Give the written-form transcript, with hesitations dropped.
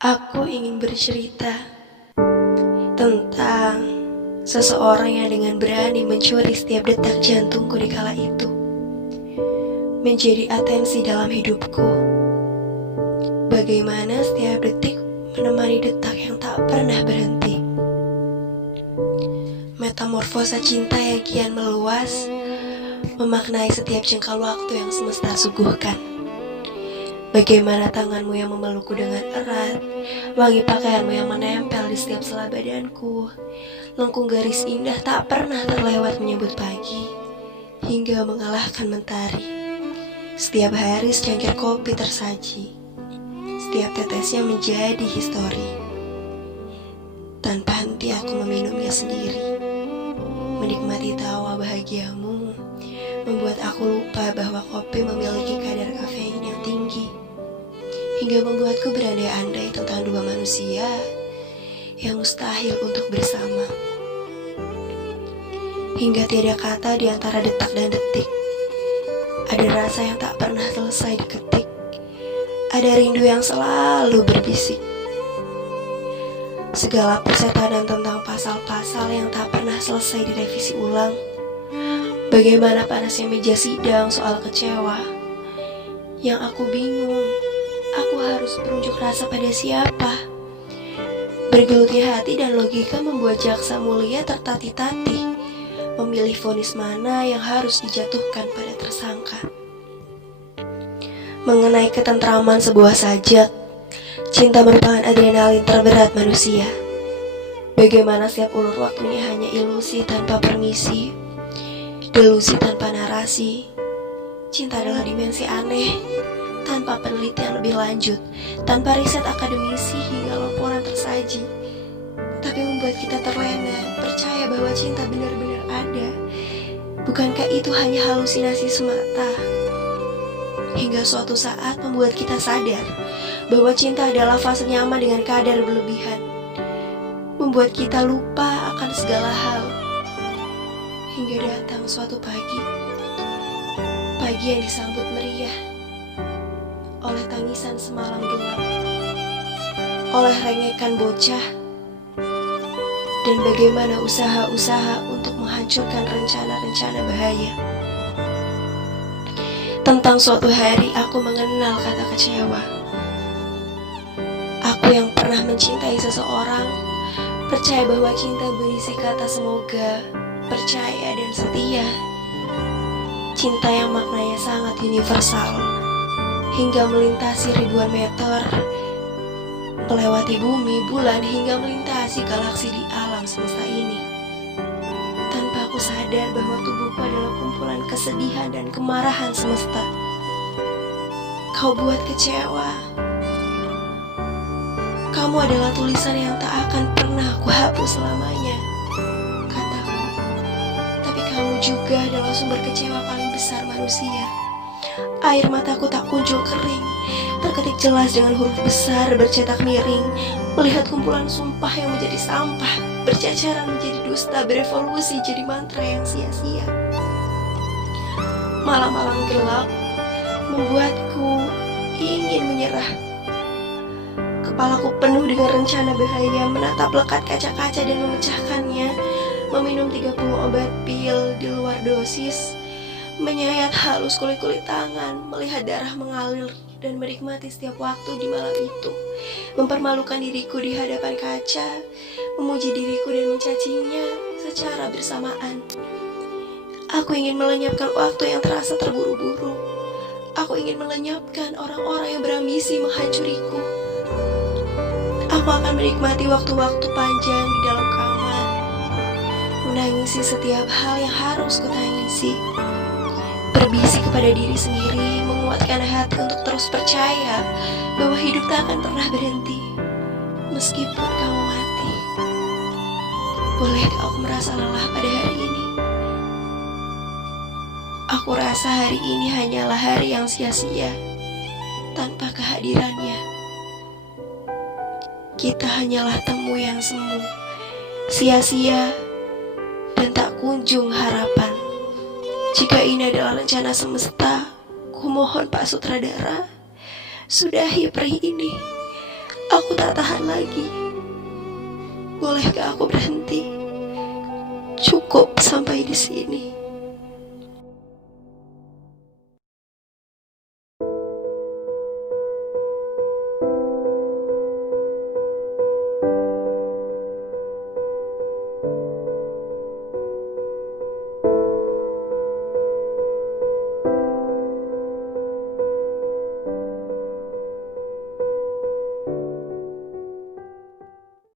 Aku ingin bercerita tentang seseorang yang dengan berani mencuri setiap detak jantungku di kala itu, menjadi atensi dalam hidupku. Bagaimana setiap detik menemani detak yang tak pernah berhenti. Metamorfosa cinta yang kian meluas, memaknai setiap jengkal waktu yang semesta suguhkan. Bagaimana tanganmu yang memelukku dengan erat, wangi pakaianmu yang menempel di setiap sela badanku, lengkung garis indah tak pernah terlewat menyambut pagi, hingga mengalahkan mentari. Setiap hari secangkir kopi tersaji, setiap tetesnya menjadi histori. Tanpa henti aku meminumnya sendiri, menikmati tawa bahagiamu, membuat aku lupa bahwa kopi memiliki kadar kafein yang tinggi, hingga membuatku berandai-andai tentang dua manusia yang mustahil untuk bersama. Hingga tiada kata di antara detak dan detik, ada rasa yang tak pernah selesai diketik, ada rindu yang selalu berbisik. Segala persetanan tentang pasal-pasal yang tak pernah selesai direvisi ulang. Bagaimana panasnya meja sidang soal kecewa, yang aku bingung, aku harus berunjuk rasa pada siapa. Bergelutnya hati dan logika membuat jaksa mulia tertatih-tatih, memilih vonis mana yang harus dijatuhkan pada tersangka. Mengenai ketentraman sebuah sajak, cinta merupakan adrenalin terberat manusia. Bagaimana setiap ulur waktunya hanya ilusi tanpa permisi, delusi tanpa narasi. Cinta adalah dimensi aneh, tanpa penelitian lebih lanjut, tanpa riset akademisi hingga laporan tersaji, tapi membuat kita terlena, percaya bahwa cinta benar-benar ada. Bukankah itu hanya halusinasi semata? Hingga suatu saat membuat kita sadar bahwa cinta adalah fase nyaman dengan kadar berlebihan, membuat kita lupa akan segala hal. Hingga datang suatu pagi yang disambut meriah oleh tangisan semalam gelap, oleh rengekan bocah, dan bagaimana usaha-usaha untuk menghancurkan rencana-rencana bahaya. Tentang suatu hari aku mengenal kata kecewa. Aku yang pernah mencintai seseorang, percaya bahwa cinta berisi kata semoga, percaya dan setia. Cinta yang maknanya sangat universal, hingga melintasi ribuan meter, melewati bumi, bulan, hingga melintasi galaksi di alam semesta ini. Tanpa aku sadar bahwa tubuhku adalah kumpulan kesedihan dan kemarahan semesta. Kau buat kecewa. Kamu adalah tulisan yang tak akan pernah aku hapus selamanya, kataku. Tapi kamu juga adalah sumber kecewa paling besar manusia. Air mataku tak kunjung kering, terketik jelas dengan huruf besar bercetak miring, melihat kumpulan sumpah yang menjadi sampah, berceceran menjadi dusta, berevolusi jadi mantra yang sia-sia. Malam-malam gelap membuatku ingin menyerah. Kepalaku penuh dengan rencana bahaya, menatap lekat kaca-kaca dan memecahkannya, meminum 30 obat pil di luar dosis, menyayat halus kulit-kulit tangan, melihat darah mengalir dan menikmati setiap waktu di malam itu, mempermalukan diriku di hadapan kaca, memuji diriku dan mencacinya secara bersamaan. Aku ingin melenyapkan waktu yang terasa terburu-buru. Aku ingin melenyapkan orang-orang yang berambisi menghancuriku. Aku akan menikmati waktu-waktu panjang di dalam kamar, menangisi setiap hal yang harus kutangisi, berbisik kepada diri sendiri, menguatkan hati untuk terus percaya bahwa hidup tak akan pernah berhenti meskipun kamu mati. Bolehkah aku merasa lelah pada hari ini? Aku rasa hari ini hanyalah hari yang sia-sia tanpa kehadirannya. Kita hanyalah temu yang semu, sia-sia dan tak kunjung harapan. Jika ini adalah rencana semesta, kumohon Pak Sutradara, sudahi perih ini. Aku Aku tak tahan lagi. Bolehkah aku berhenti? Cukup sampai di sini.